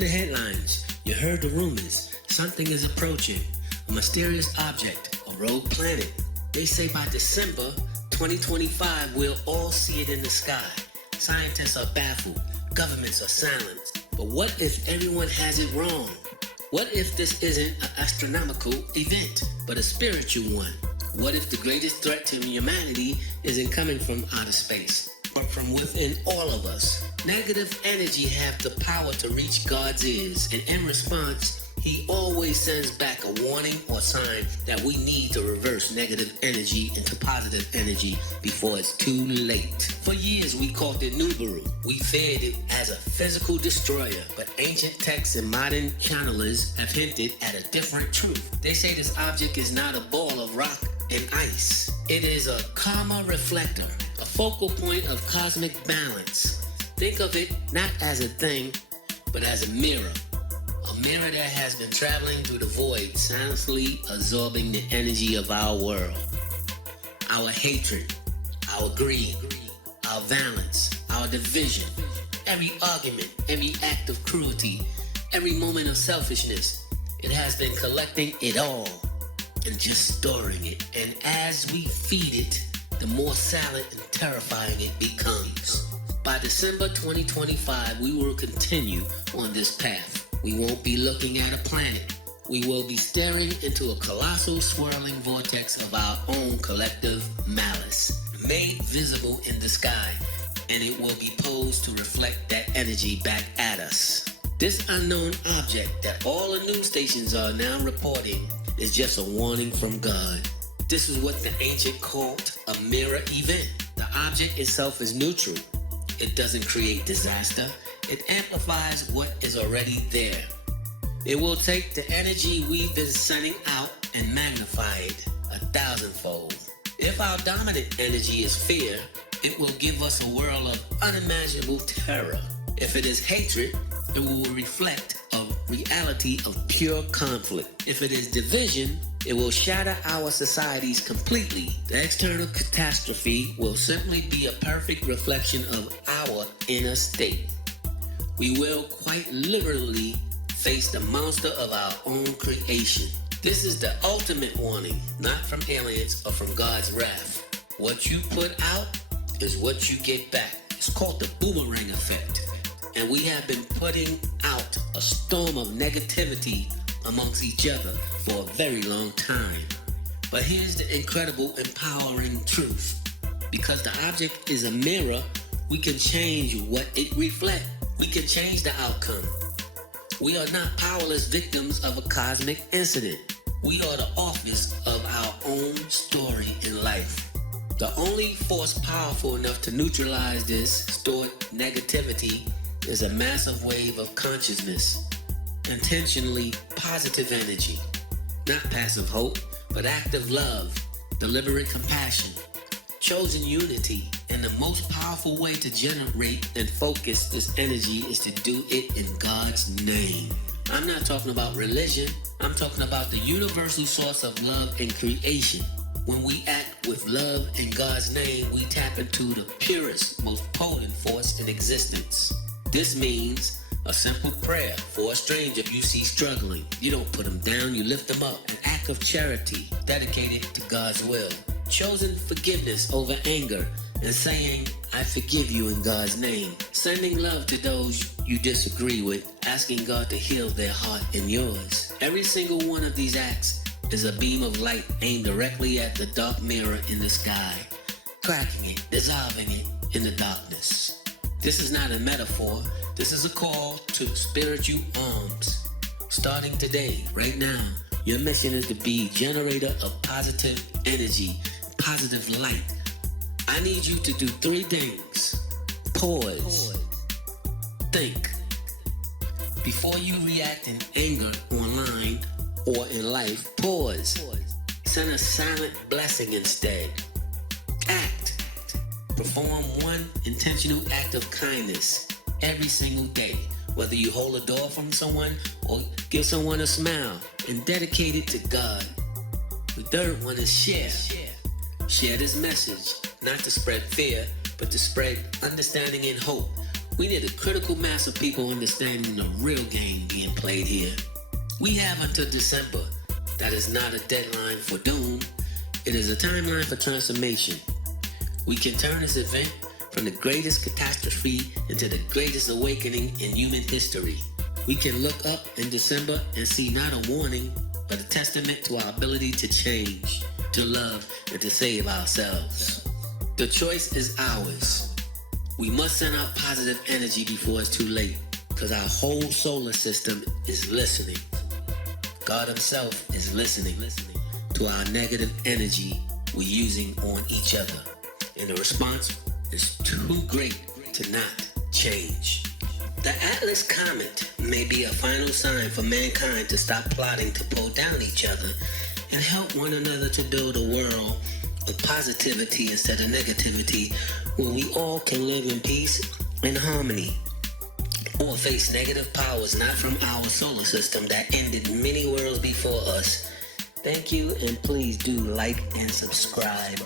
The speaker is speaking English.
in the headlines. You heard the rumors. Something is approaching. A mysterious object, a rogue planet. They say by December 2025, we'll all see it in the sky. Scientists are baffled. Governments are silenced. But what if everyone has it wrong? What if this isn't an astronomical event, but a spiritual one? What if the greatest threat to humanity isn't coming from outer space, but from within all of us? Negative energy have the power to reach God's ears, and in response, He always sends back a warning or sign that we need to reverse negative energy into positive energy before it's too late. For years, we called it Nubaru. We feared it as a physical destroyer, but ancient texts and modern channelers have hinted at a different truth. They say this object is not a ball of rock and ice. It is a karma reflector, a focal point of cosmic balance. Think of it not as a thing, but as a mirror. A mirror that has been traveling through the void, silently absorbing the energy of our world. Our hatred, our greed, our violence, our division, every argument, every act of cruelty, every moment of selfishness. It has been collecting it all and just storing it. And as we feed it, the more silent and terrifying it becomes. By December 2025, we will continue on this path. We won't be looking at a planet. We will be staring into a colossal swirling vortex of our own collective malice, made visible in the sky, and it will be posed to reflect that energy back at us. This unknown object that all the news stations are now reporting is just a warning from God. This is what the ancient called a mirror event. The object itself is neutral. It doesn't create disaster. It amplifies what is already there. It will take the energy we've been sending out and magnify it 1,000-fold. If our dominant energy is fear, it will give us a whirl of unimaginable terror. If it is hatred, it will reflect a reality of pure conflict. If it is division, it will shatter our societies completely. The external catastrophe will simply be a perfect reflection of our inner state. We will quite literally face the monster of our own creation. This is the ultimate warning, not from aliens or from God's wrath. What you put out is what you get back. It's called the boomerang effect. And we have been putting out a storm of negativity amongst each other for a very long time. But here's the incredible, empowering truth. Because the object is a mirror, we can change what it reflects. We can change the outcome. We are not powerless victims of a cosmic incident. We are the authors of our own story in life. The only force powerful enough to neutralize this stored negativity is a massive wave of consciousness. Intentionally positive energy. Not passive hope, but active love, deliberate compassion, chosen unity. And the most powerful way to generate and focus this energy is to do it in God's name. I'm not talking about religion. I'm talking about the universal source of love and creation. When we act with love in God's name, we tap into the purest, most potent force in existence. This means a simple prayer for a stranger you see struggling. You don't put them down, you lift them up. An act of charity dedicated to God's will. Chosen forgiveness over anger and saying, I forgive you in God's name. Sending love to those you disagree with, asking God to heal their heart and yours. Every single one of these acts is a beam of light aimed directly at the dark mirror in the sky, cracking it, dissolving it in the darkness. This is not a metaphor. This is a call to spiritual arms. Starting today, right now, your mission is to be a generator of positive energy, positive light. I need you to do 3 things. Pause. Think. Before you react in anger online or in life, pause. Send a silent blessing instead. Act. Perform one intentional act of kindness every single day. Whether you hold a door from someone or give someone a smile, and dedicate it to God. The third one is share. Share this message, not to spread fear, but to spread understanding and hope. We need a critical mass of people understanding the real game being played here. We have until December. That is not a deadline for doom. It is a timeline for transformation. We can turn this event from the greatest catastrophe into the greatest awakening in human history. We can look up in December and see not a warning, but a testament to our ability to change, to love, and to save ourselves. The choice is ours. We must send out positive energy before it's too late, because our whole solar system is listening. God himself is listening to our negative energy we're using on each other. And the response is too great to not change. The Atlas Comet may be a final sign for mankind to stop plotting to pull down each other and help one another to build a world of positivity instead of negativity, where we all can live in peace and harmony, or face negative powers not from our solar system that ended many worlds before us. Thank you, and please do like and subscribe.